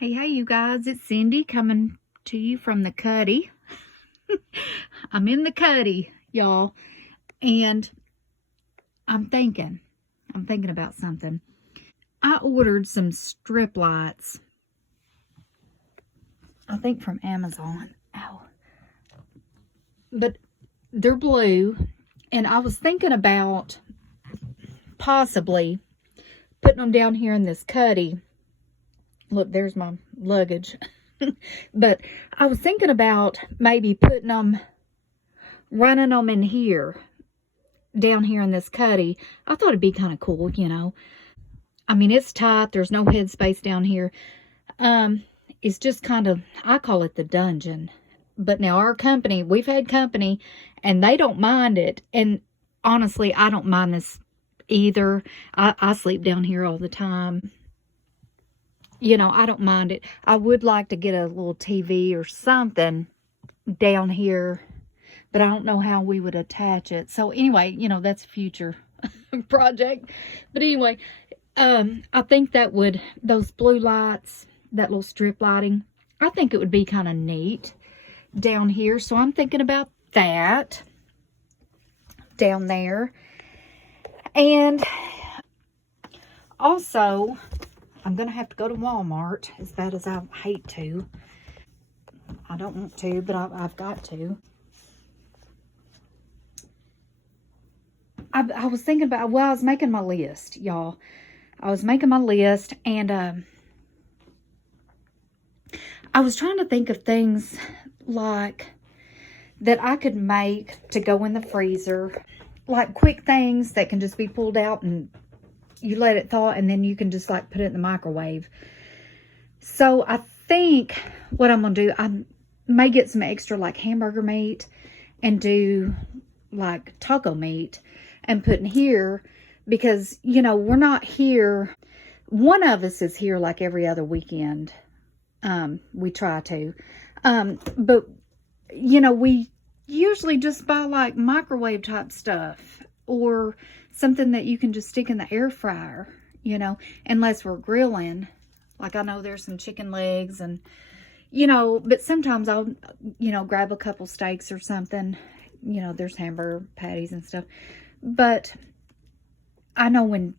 Hey, you guys, it's Cindy coming to you from the cuddy. I'm in the cuddy, y'all, and I'm thinking about something. I ordered some strip lights, I think from Amazon. Ow. But they're blue, and I was thinking about possibly putting them down here in this cuddy. Look, there's my luggage. But I was thinking about maybe running them in here, down here in this cuddy. I thought it'd be kind of cool, I mean, it's tight. There's no headspace down here. It's just kind of, I call it the dungeon. But now our company, we've had company, and they don't mind it. And honestly, I don't mind this either. I sleep down here all the time. I don't mind it. I would like to get a little TV or something down here, but I don't know how we would attach it. So anyway, that's a future project. But anyway, I think those blue lights, that little strip lighting, I think it would be kind of neat down here. So I'm thinking about that down there. And also, I'm going to have to go to Walmart, as bad as I hate to. I don't want to, but I've got to. I was thinking about, I was making my list, y'all. I was making my list, and I was trying to think of things like that I could make to go in the freezer, like quick things that can just be pulled out and you let it thaw, and then you can just like put it in the microwave. So I think what I'm gonna do, I may get some extra like hamburger meat and do like taco meat and put in here, because we're not here. One of us is here like every other weekend. We try to, but we usually just buy like microwave type stuff or something that you can just stick in the air fryer, unless we're grilling. Like, I know there's some chicken legs and, but sometimes I'll, grab a couple steaks or something. There's hamburger patties and stuff. But I know when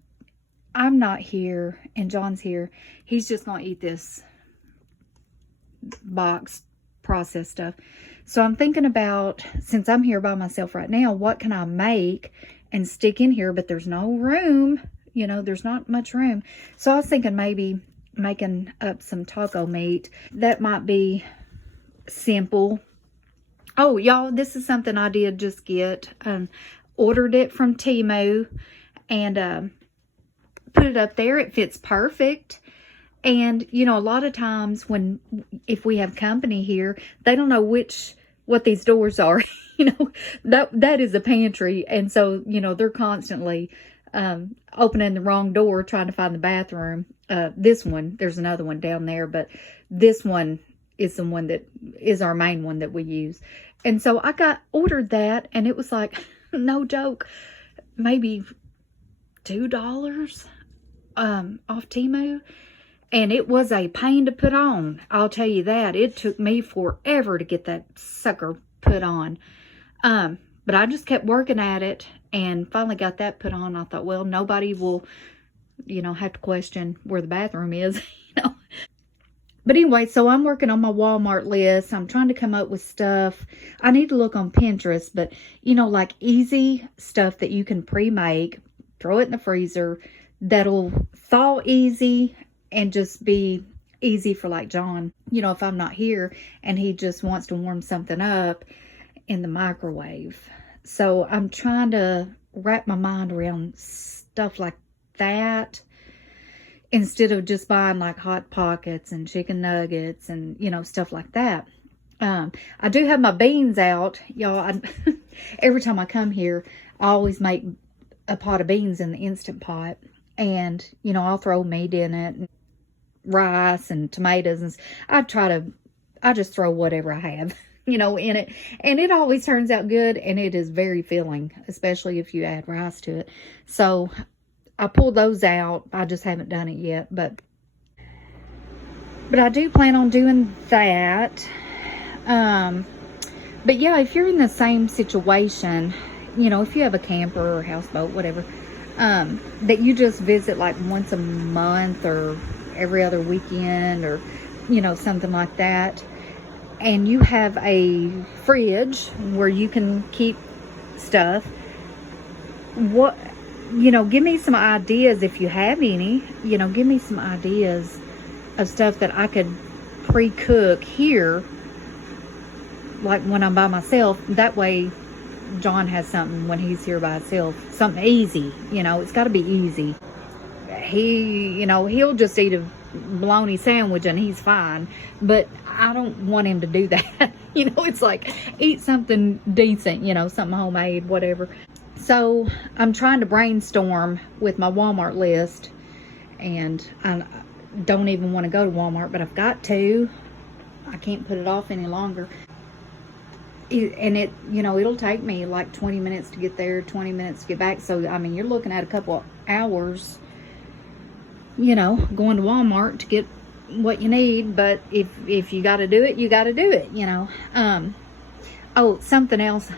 I'm not here and John's here, he's just going to eat this box processed stuff. So I'm thinking about, since I'm here by myself right now, what can I make and stick in here? But there's no room, there's not much room. So I was thinking maybe making up some taco meat. That might be simple. Oh, y'all, this is something I did just get. Ordered it from Temu and put it up there. It fits perfect. And, a lot of times if we have company here, they don't know what these doors are. That is a pantry. And so, they're constantly opening the wrong door, trying to find the bathroom. This one, there's another one down there, but this one is the one that is our main one that we use. And so I ordered that, and it was like, no joke, maybe $2 off Temu. And it was a pain to put on. I'll tell you that. It took me forever to get that sucker put on. But I just kept working at it and finally got that put on. I thought, well, nobody will, have to question where the bathroom is, But anyway, so I'm working on my Walmart list. I'm trying to come up with stuff. I need to look on Pinterest, but, like easy stuff that you can pre-make, throw it in the freezer, that'll thaw easy and just be easy for like John, if I'm not here and he just wants to warm something up in the microwave. So I'm trying to wrap my mind around stuff like that instead of just buying like Hot Pockets and chicken nuggets and, stuff like that. I do have my beans out, y'all. Every time I come here, I always make a pot of beans in the Instant Pot. And, I'll throw meat in it, and rice and tomatoes. And I just throw whatever I have, in it. And it always turns out good. And it is very filling, especially if you add rice to it. So I pulled those out. I just haven't done it yet. But But I do plan on doing that. But yeah, if you're in the same situation, you know, if you have a camper or houseboat, whatever, that you just visit like once a month or every other weekend, or, you know, something like that, and you have a fridge where you can keep stuff, what, you know, give me some ideas if you have any. You know, give me some ideas of stuff that I could pre-cook here, like when I'm by myself. That way John has something when he's here by himself, something easy. You know, it's got to be easy. You know, he'll just eat a bologna sandwich and he's fine, but I don't want him to do that. You know, it's like, eat something decent, you know, something homemade, whatever. So I'm trying to brainstorm with my Walmart list, and I don't even want to go to Walmart, but I've got to. I can't put it off any longer. And it, you know, it'll take me like 20 minutes to get there, 20 minutes to get back. So, I mean, you're looking at a couple hours, you know, going to Walmart to get what you need. But if you got to do it, you got to do it, you know. Oh, something else.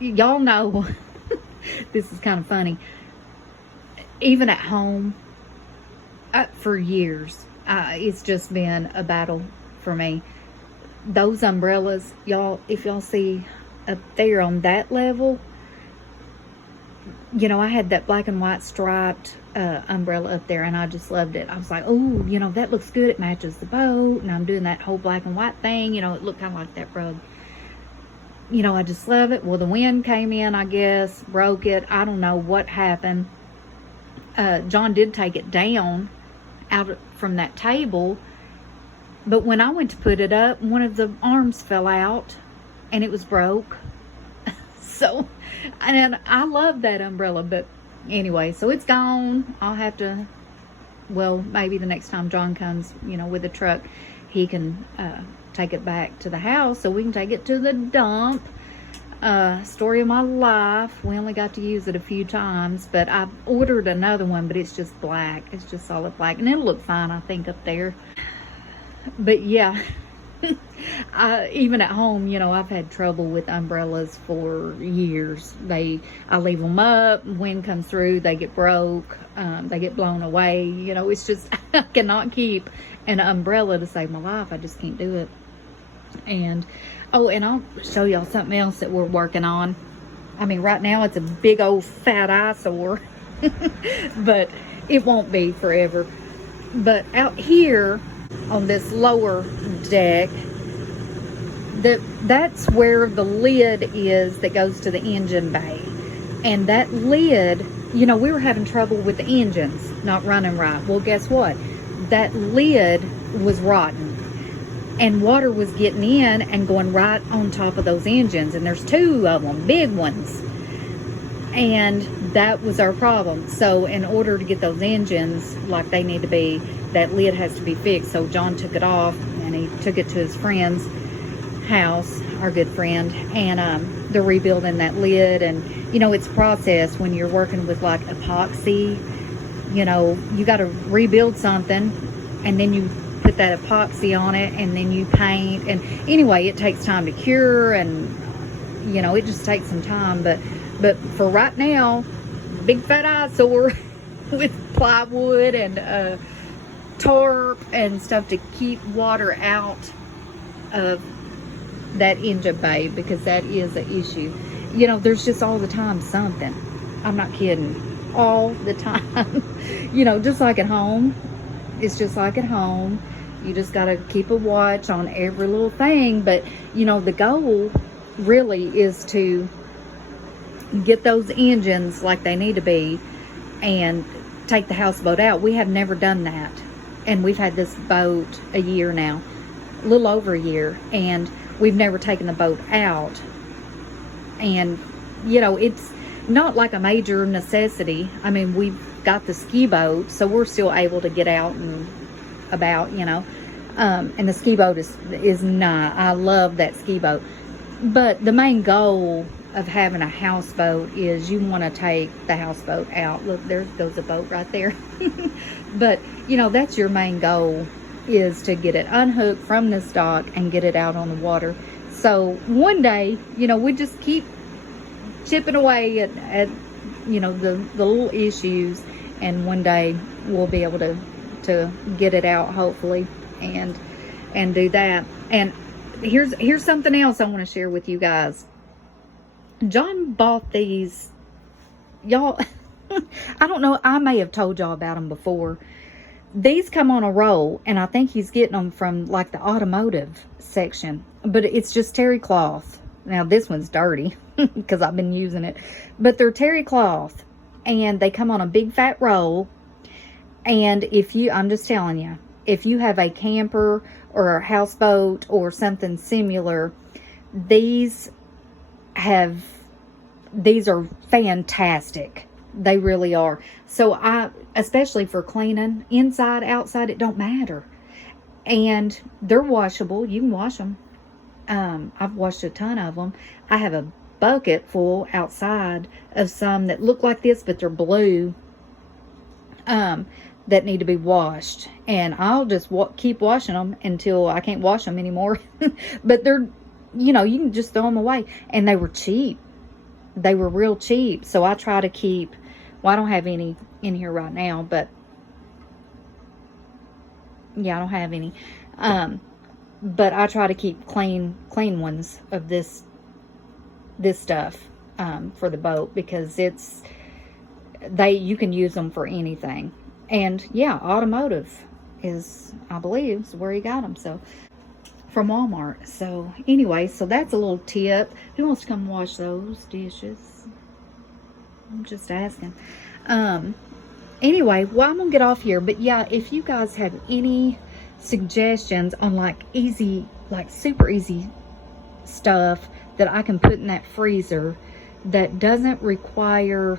Y'all know, this is kind of funny. Even at home, for years, it's just been a battle for me. Those umbrellas, y'all, if y'all see up there on that level, you know, I had that black and white striped umbrella up there, and I just loved it. I was like, oh, you know, that looks good. It matches the boat, and I'm doing that whole black and white thing. You know, it looked kind of like that rug. You know, I just love it. Well, the wind came in, I guess, broke it. I don't know what happened. John did take it down out from that table, but when I went to put it up, one of the arms fell out and it was broke. So, and I love that umbrella, but anyway, so it's gone. I'll have to, well, maybe the next time John comes, you know, with the truck, he can take it back to the house so we can take it to the dump. Story of my life. We only got to use it a few times, but I ordered another one, but it's just black. It's just solid black, and it'll look fine, I think, up there. But yeah, even at home, you know, I've had trouble with umbrellas for years. I leave them up, wind comes through, they get broke, they get blown away. You know, it's just, I cannot keep an umbrella to save my life. I just can't do it. And oh, and I'll show y'all something else that we're working on. I mean, right now it's a big old fat eyesore, but it won't be forever. But out here on this lower deck, that's where the lid is that goes to the engine bay. And that lid, you know, we were having trouble with the engines not running right. Well, guess what? That lid was rotten, and water was getting in and going right on top of those engines. And there's two of them, big ones. And that was our problem. So in order to get those engines like they need to be, that lid has to be fixed. So John took it off and he took it to his friend's house, our good friend, and they're rebuilding that lid. And you know, it's a process when you're working with like epoxy. You know, you got to rebuild something, and then you put that epoxy on it, and then you paint. And anyway, it takes time to cure, and you know, it just takes some time. But for right now, big fat eyesore with plywood and tarp and stuff to keep water out of that engine bay, because that is an issue. You know, there's just all the time something. I'm not kidding. All the time. You know, just like at home. It's just like at home. You just got to keep a watch on every little thing. But, you know, the goal really is to get those engines like they need to be and take the houseboat out. We have never done that. And we've had this boat a year now. A little over a year. And we've never taken the boat out. And, you know, it's not like a major necessity. I mean, we've got the ski boat, so we're still able to get out and about, you know. And the ski boat is not. I love that ski boat. But the main goal of having a houseboat is you want to take the houseboat out. Look, there goes a boat right there. But, you know, that's your main goal, is to get it unhooked from this dock and get it out on the water. So one day, you know, we just keep chipping away at you know, the little issues, and one day we'll be able to get it out, hopefully, and do that. And here's something else I want to share with you guys. John bought these, y'all. I don't know, I may have told y'all about them before. These come on a roll, and I think he's getting them from like the automotive section, but it's just terry cloth. Now this one's dirty because I've been using it, but they're terry cloth, and they come on a big fat roll. And if you, I'm just telling you, if you have a camper or a houseboat or something similar, these are fantastic. They really are. So especially for cleaning, inside, outside, it don't matter. And they're washable. You can wash them. I've washed a ton of them. I have a bucket full outside of some that look like this, but they're blue, that need to be washed. And I'll just keep washing them until I can't wash them anymore. But they're, you know, you can just throw them away. And they were cheap. They were real cheap. So I try to keep, well, I don't have any in here right now, but yeah, I don't have any. But I try to keep clean ones of this stuff, for the boat, because you can use them for anything. And yeah, automotive is, I believe, is where he got them. So from Walmart. So anyway, so that's a little tip. Who wants to come wash those dishes? I'm just asking. Anyway, well, I'm gonna get off here, but yeah, if you guys have any suggestions on like easy, like super easy stuff that I can put in that freezer that doesn't require,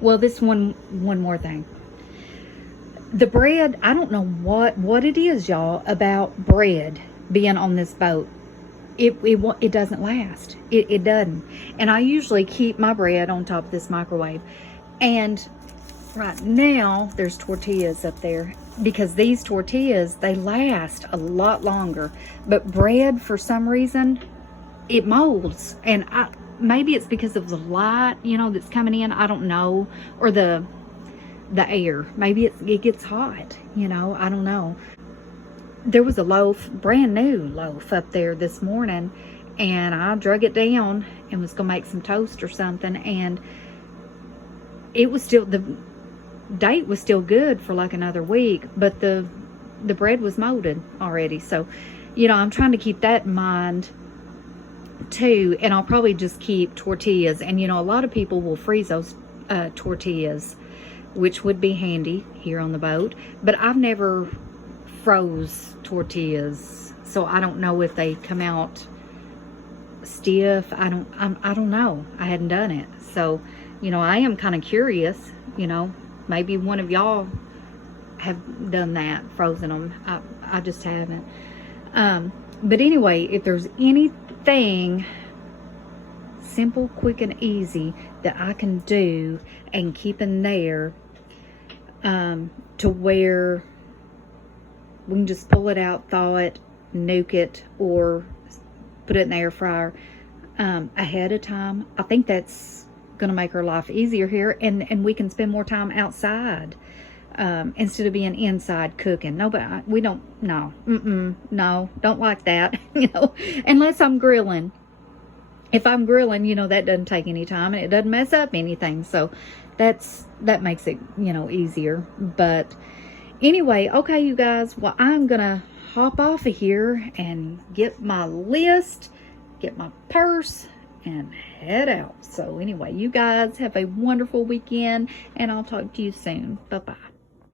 well, this one more thing. The bread, I don't know what it is, y'all, about bread being on this boat. It doesn't last. It doesn't. And I usually keep my bread on top of this microwave. And right now, there's tortillas up there, because these tortillas, they last a lot longer. But bread, for some reason, it molds. And maybe it's because of the light, you know, that's coming in. I don't know. Or the air. Maybe it gets hot, you know. I don't know. There was a loaf, brand new loaf up there this morning, and I drug it down and was gonna make some toast or something, and it was still, the date was still good for like another week, but the bread was molded already. So, you know, I'm trying to keep that in mind too. And I'll probably just keep tortillas. And you know, a lot of people will freeze those tortillas, which would be handy here on the boat, but I've never froze tortillas, so I don't know if they come out stiff. I don't know. I hadn't done it. So, you know, I am kind of curious, you know, maybe one of y'all have done that, frozen them. I just haven't. But anyway, if there's anything simple, quick, and easy that I can do and keep in there, to where we can just pull it out, thaw it, nuke it, or put it in the air fryer ahead of time, I think that's going to make our life easier here, and we can spend more time outside instead of being inside cooking. No, but we don't, no, no, don't like that, you know, unless I'm grilling. If I'm grilling, you know, that doesn't take any time, and it doesn't mess up anything, so that makes it, you know, easier. But anyway, okay, you guys, well, I'm gonna hop off of here and get my list, get my purse, and head out. So anyway, you guys have a wonderful weekend, and I'll talk to you soon. Bye-bye.